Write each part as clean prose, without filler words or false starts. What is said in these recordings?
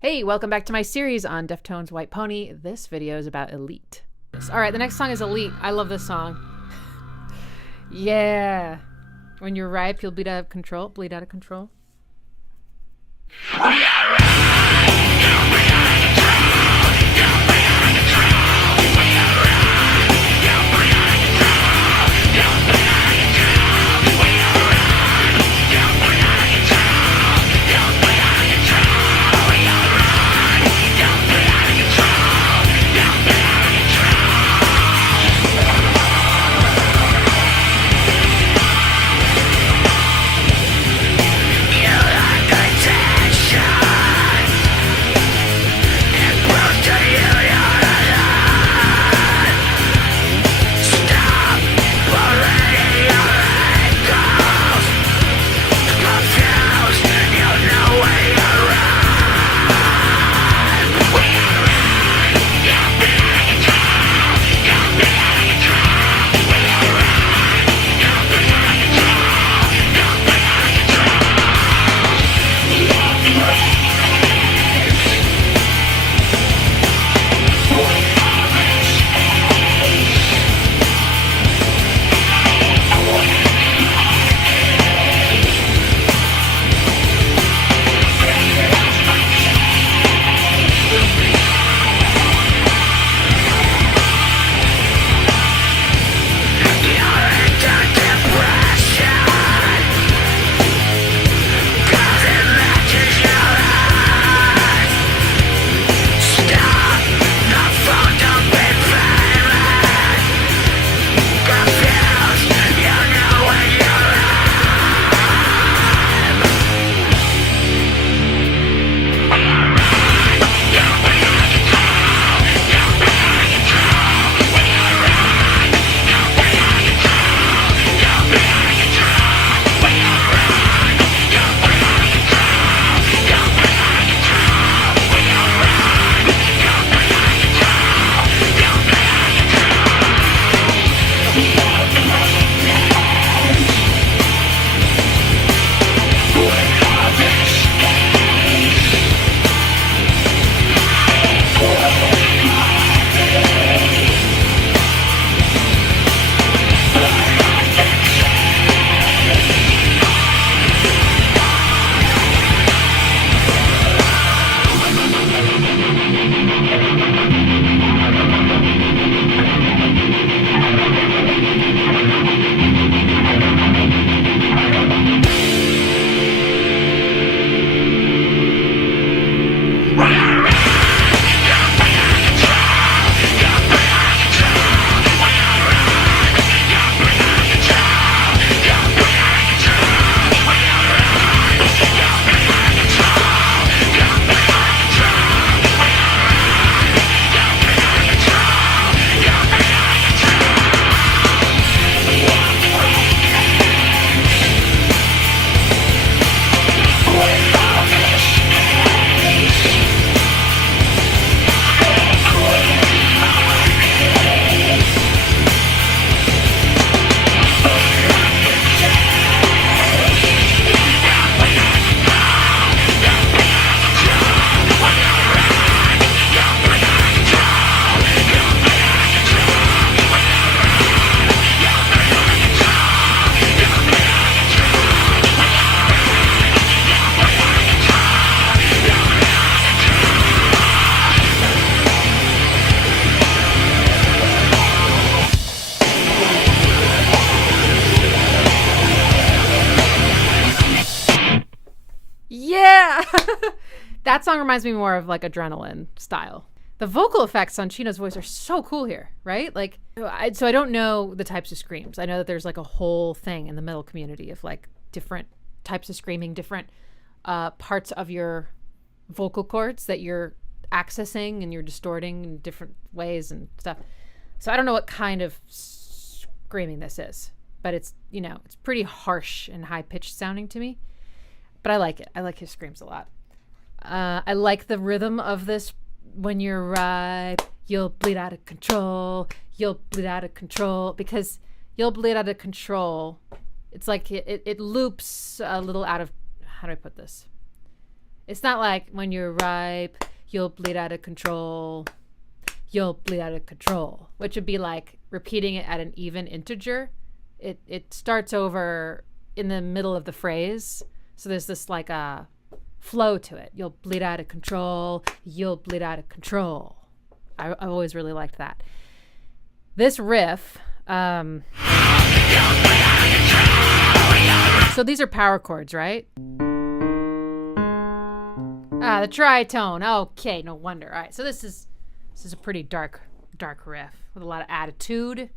Hey, welcome back to my series on Deftones WHITE PONY. This video is about Elite. Alright, the next song is Elite. I love this song. Yeah. When you're ripe, you'll bleed out of control. Bleed out of control. Yeah! That song reminds me more of like Adrenaline style. The vocal effects on Chino's voice are so cool here, right? Like, so I don't know the types of screams. I know that there's like a whole thing in the metal community of like different types of screaming, different parts of your vocal cords that you're accessing and you're distorting in different ways and stuff. So I don't know what kind of screaming this is, but it's, you know, it's pretty harsh and high pitched sounding to me. But I like it. I like his screams a lot. I like the rhythm of this. When you're ripe, you'll bleed out of control. You'll bleed out of control. Because you'll bleed out of control. It's like it loops a little out of, how do I put this? It's not like when you're ripe, you'll bleed out of control. You'll bleed out of control, which would be like repeating it at an even integer. It starts over in the middle of the phrase. So there's this like a flow to it. You'll bleed out of control. You'll bleed out of control. I've always really liked that. This riff, so these are power chords, right? Ah, the tritone. Okay, no wonder. All right, so this is a pretty dark riff with a lot of attitude,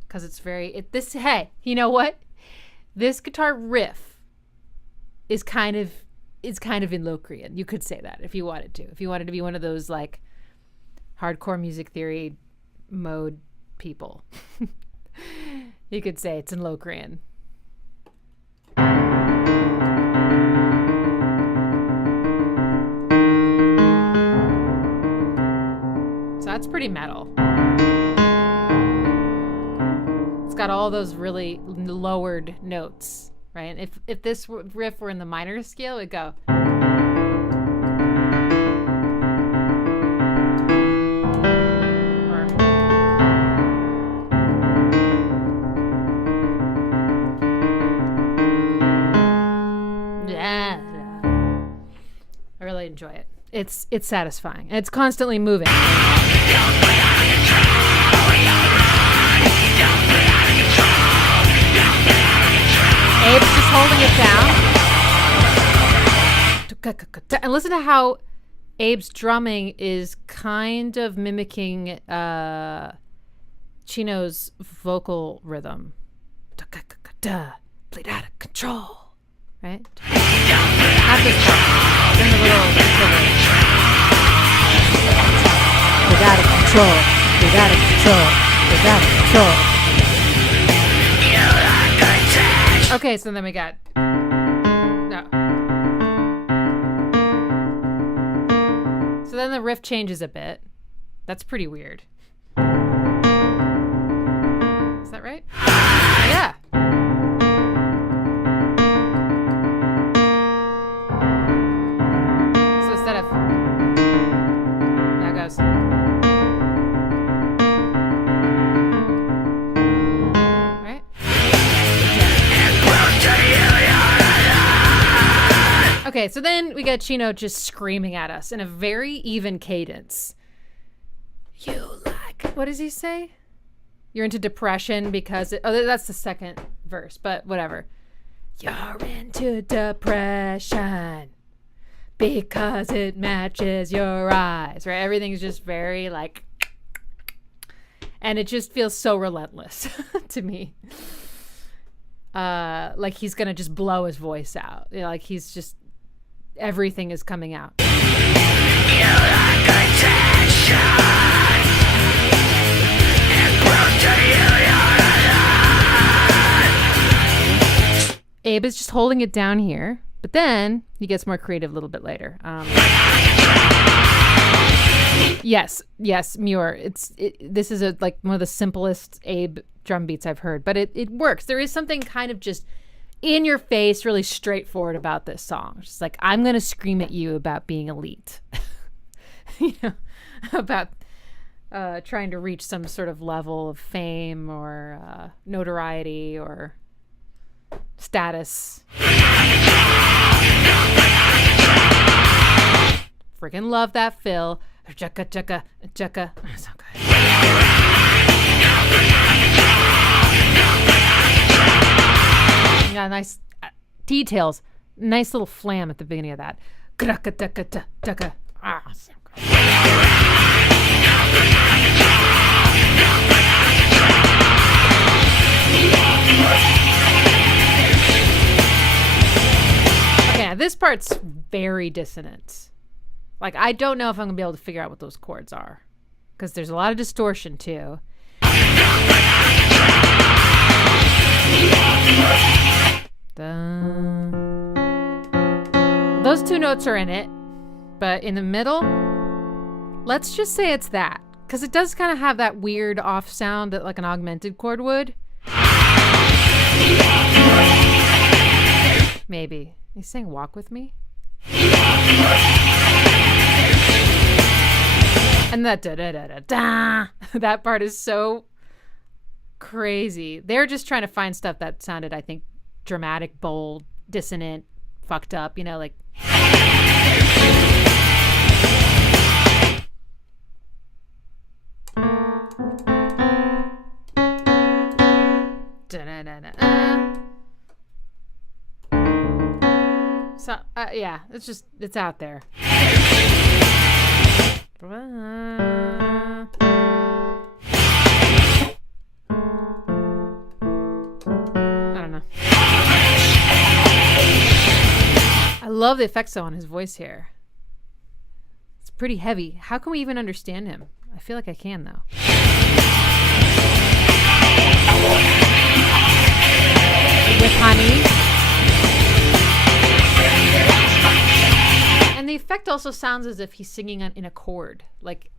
because it's very hey, you know what? This guitar riff is kind of in Locrian. You could say that if you wanted to. If you wanted to be one of those like hardcore music theory mode people. You could say it's in Locrian. So that's pretty metal. It's got all those really lowered notes, right? If this riff were in the minor scale, it'd go. I really enjoy it. It's satisfying. And it's constantly moving. Abe's just holding it down. And listen to how Abe's drumming is kind of mimicking Chino's vocal rhythm. Played out of control. Right? Not this part. Then the little played out of control. Played out of control. Played out of control. Okay, so then we got no. So then the riff changes a bit. That's pretty weird. Is that right? Yeah. So instead of now goes. Right? Okay, so then we got Chino just screaming at us in a very even cadence. You like, what does he say? You're into depression because that's the second verse, but whatever. You're into depression because it matches your eyes, right? Everything's just very like, and it just feels so relentless to me. Like he's gonna just blow his voice out. You know, like he's just, everything is coming out. You like attention. Abe is just holding it down here, but then he gets more creative a little bit later. Yes, Muir. This is like one of the simplest Abe drum beats I've heard, but it works. There is something kind of just in your face, really straightforward about this song. It's just like, I'm gonna scream at you about being elite, you know, about trying to reach some sort of level of fame or notoriety or status. Freaking love that fill. Chugga, chugga, chugga. So good. Yeah, nice details. Nice little flam at the beginning of that. Ah, so good. Okay, now this part's very dissonant. Like, I don't know if I'm going to be able to figure out what those chords are, because there's a lot of distortion, too. Those two notes are in it, but in the middle, let's just say it's that, because it does kind of have that weird off sound that like an augmented chord would. Maybe. He's saying walk with me? And that da da da da da, that part is so crazy. They're just trying to find stuff that sounded, I think, dramatic, bold, dissonant, fucked up, you know, like. So yeah, it's out there. I don't know. I love the effects though on his voice here. It's pretty heavy. How can we even understand him? I feel like I can though. With honey. And the effect also sounds as if he's singing in a chord. Like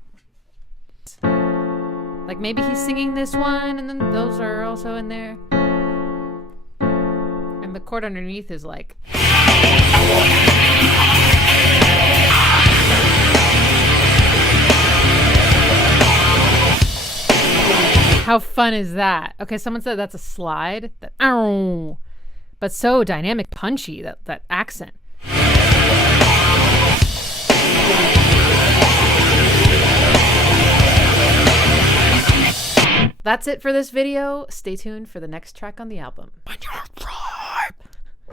maybe he's singing this one and then those are also in there. And the chord underneath is like. How fun is that? Okay, someone said that's a slide. That, ow, but so dynamic, punchy, that accent. That's it for this video. Stay tuned for the next track on the album.